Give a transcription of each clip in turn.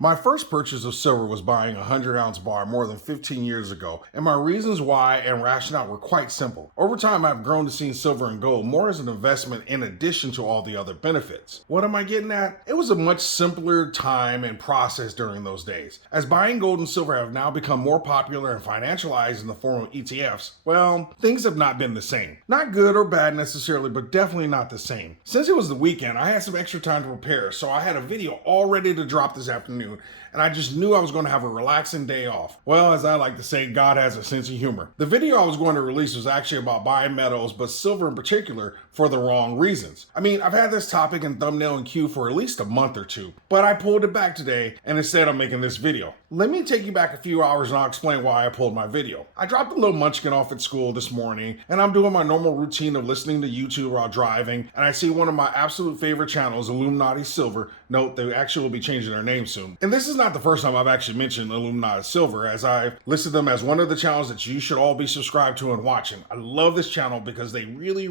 My first purchase of silver was buying a 100-ounce bar more than 15 years ago, and my reasons why and rationale were quite simple. Over time, I've grown to see silver and gold more as an investment in addition to all the other benefits. What am I getting at? It was a much simpler time and process during those days. As buying gold and silver have now become more popular and financialized in the form of ETFs, well, things have not been the same. Not good or bad necessarily, but definitely not the same. Since it was the weekend, I had some extra time to prepare, so I had a video all ready to drop this afternoon, and I just knew I was going to have a relaxing day off. Well, as I like to say, God has a sense of humor. The video I was going to release was actually about buying metals, but silver in particular, for the wrong reasons. I mean, I've had this topic in thumbnail and queue for at least a month or two, but I pulled it back today, and instead I'm making this video. Let me take you back a few hours and I'll explain why I pulled my video. I dropped a little munchkin off at school this morning, and I'm doing my normal routine of listening to YouTube while driving, and I see one of my absolute favorite channels, Illuminati Silver. Note, they actually will be changing their name soon. And this is not the first time I've actually mentioned Illuminati Silver, as I've listed them as one of the channels that you should all be subscribed to and watching. I love this channel because they really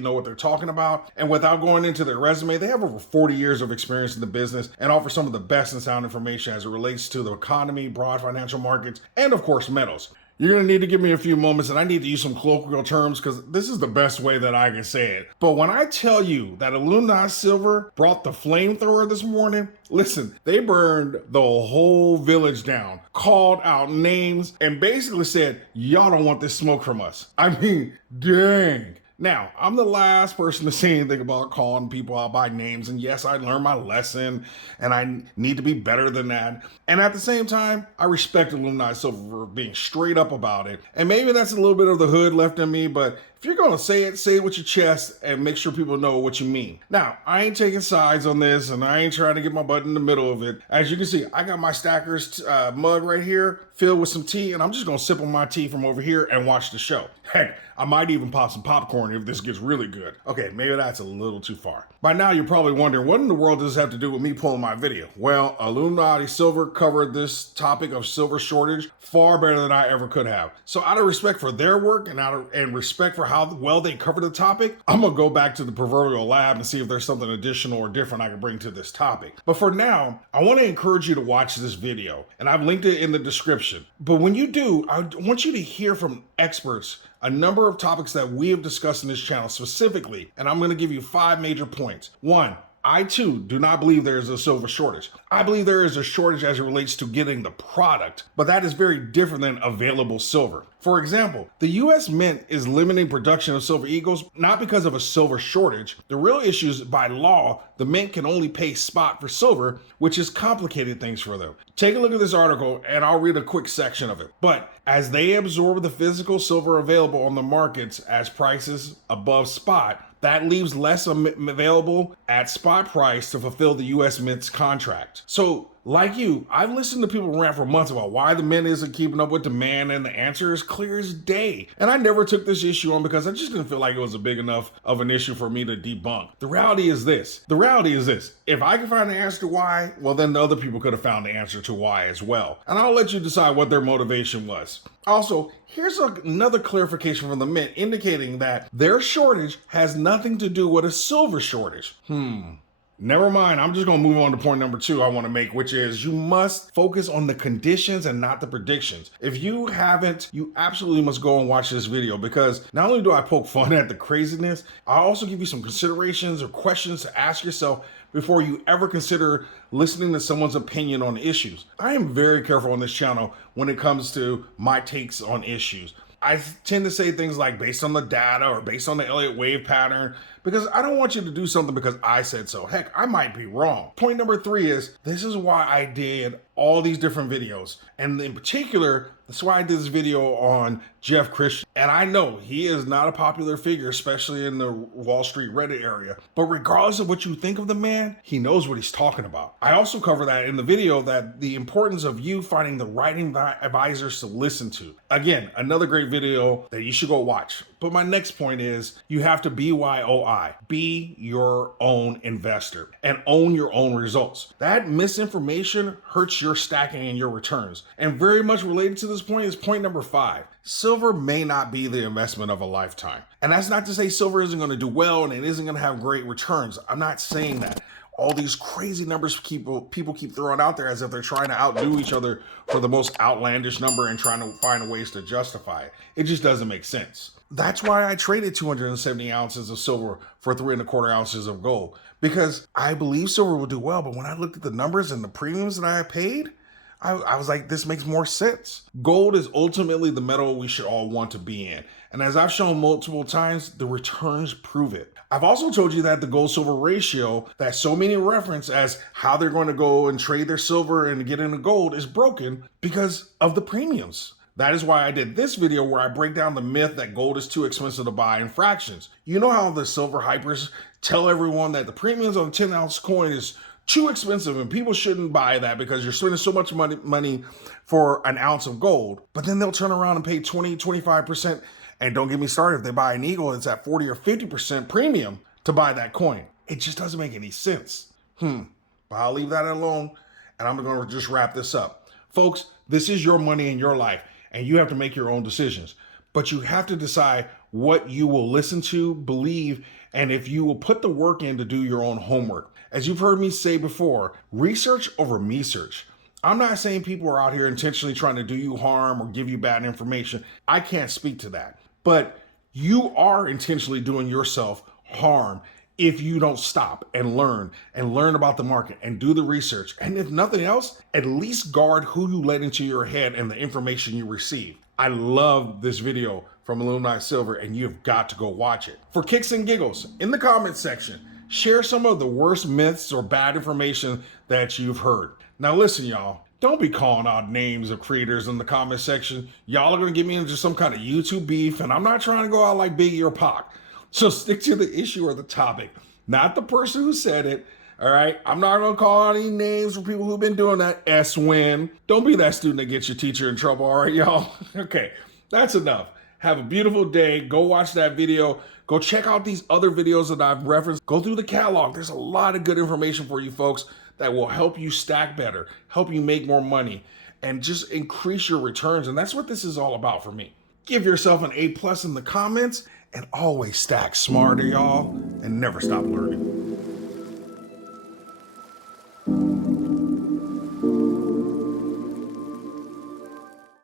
know what they're talking about, and without going into their resume, they have over 40 years of experience in the business and offer some of the best and sound information as it relates to the economy, broad financial markets, and of course metals. You're gonna need to give me a few moments, and I need to use some colloquial terms because this is the best way that I can say it. But when I tell you that Illuminati Silver brought the flamethrower this morning, listen, they burned the whole village down, called out names, and basically said, y'all don't want this smoke from us. I mean, dang. Now, I'm the last person to say anything about calling people out by names, and yes, I learned my lesson, and I need to be better than that. And at the same time, I respect Illuminati Silver for being straight up about it. And maybe that's a little bit of the hood left in me, but if you're gonna say it with your chest and make sure people know what you mean. Now, I ain't taking sides on this, and I ain't trying to get my butt in the middle of it. As you can see, I got my Stackers mug right here filled with some tea, and I'm just gonna sip on my tea from over here and watch the show. Heck, I might even pop some popcorn if this gets really good. Okay, maybe that's a little too far. By now, you're probably wondering, what in the world does this have to do with me pulling my video? Well, Illuminati Silver covered this topic of silver shortage far better than I ever could have. So out of respect for their work and respect for how well they covered the topic, I'm gonna go back to the proverbial lab and see if there's something additional or different I can bring to this topic. But for now, I wanna encourage you to watch this video, and I've linked it in the description. But when you do, I want you to hear from experts a number of topics that we have discussed in this channel specifically, and I'm going to give you 5 major points. 1, I too do not believe there is a silver shortage. I believe there is a shortage as it relates to getting the product, but that is very different than available silver. For example, the US Mint is limiting production of silver eagles not because of a silver shortage. The real issue is by law, the Mint can only pay spot for silver, which has complicated things for them. Take a look at this article and I'll read a quick section of it. But as they absorb the physical silver available on the markets as prices above spot, that leaves less available at spot price to fulfill the US Mint's contract. So, like you, I've listened to people rant for months about why the Mint isn't keeping up with demand, and the answer is clear as day. And I never took this issue on because I just didn't feel like it was a big enough of an issue for me to debunk. The reality is this. If I can find the answer to why, well then the other people could have found the answer to why as well. And I'll let you decide what their motivation was. Also, here's another clarification from the Mint indicating that their shortage has nothing to do with a silver shortage. Never mind, I'm just gonna move on to point number 2 I wanna make, which is you must focus on the conditions and not the predictions. If you haven't, you absolutely must go and watch this video, because not only do I poke fun at the craziness, I also give you some considerations or questions to ask yourself before you ever consider listening to someone's opinion on issues. I am very careful on this channel when it comes to my takes on issues. I tend to say things like based on the data or based on the Elliott wave pattern, because I don't want you to do something because I said so. Heck, I might be wrong. Point number 3 is, this is why I did all these different videos. And in particular, that's why I did this video on Jeff Christian. And I know he is not a popular figure, especially in the Wall Street Reddit area. But regardless of what you think of the man, he knows what he's talking about. I also cover that in the video, that the importance of you finding the right advisors to listen to. Again, another great video that you should go watch. But my next point is, you have to BYOI, be your own investor and own your own results. That misinformation hurts your stacking and your returns. And very much related to this point is point number 5. Silver may not be the investment of a lifetime. And that's not to say silver isn't going to do well and it isn't going to have great returns. I'm not saying that. all these crazy numbers people keep throwing out there as if they're trying to outdo each other for the most outlandish number and trying to find ways to justify it. It just doesn't make sense. That's why I traded 270 ounces of silver for 3¼ ounces of gold, because I believe silver will do well. But when I looked at the numbers and the premiums that I paid, I was like, this makes more sense. Gold is ultimately the metal we should all want to be in. And as I've shown multiple times, the returns prove it. I've also told you that the gold-silver ratio that so many reference as how they're going to go and trade their silver and get into gold is broken because of the premiums. That is why I did this video where I break down the myth that gold is too expensive to buy in fractions. You know how the silver hypers tell everyone that the premiums on a 10-ounce coin is too expensive and people shouldn't buy that because you're spending so much money for an ounce of gold. But then they'll turn around and pay 20, 25%. And don't get me started, if they buy an Eagle, it's at 40 or 50% premium to buy that coin. It just doesn't make any sense. But I'll leave that alone, and I'm going to just wrap this up. Folks, this is your money in your life, and you have to make your own decisions. But you have to decide what you will listen to, believe, and if you will put the work in to do your own homework. As you've heard me say before, research over me search. I'm not saying people are out here intentionally trying to do you harm or give you bad information. I can't speak to that. But you are intentionally doing yourself harm if you don't stop and learn about the market and do the research. And if nothing else, at least guard who you let into your head and the information you receive. I love this video from Illuminati Silver, and you've got to go watch it. For kicks and giggles, in the comments section, share some of the worst myths or bad information that you've heard. Now listen, y'all. Don't be calling out names of creators in the comment section. Y'all are going to get me into some kind of YouTube beef, and I'm not trying to go out like Biggie or Pac. So stick to the issue or the topic, not the person who said it. All right? I'm not going to call out any names for people who've been doing that S-win. Don't be that student that gets your teacher in trouble, all right, y'all? Okay, that's enough. Have a beautiful day. Go watch that video. Go check out these other videos that I've referenced. Go through the catalog. There's a lot of good information for you folks that will help you stack better, help you make more money, and just increase your returns. And that's what this is all about for me. Give yourself an A+ in the comments, and always stack smarter, y'all, and never stop learning.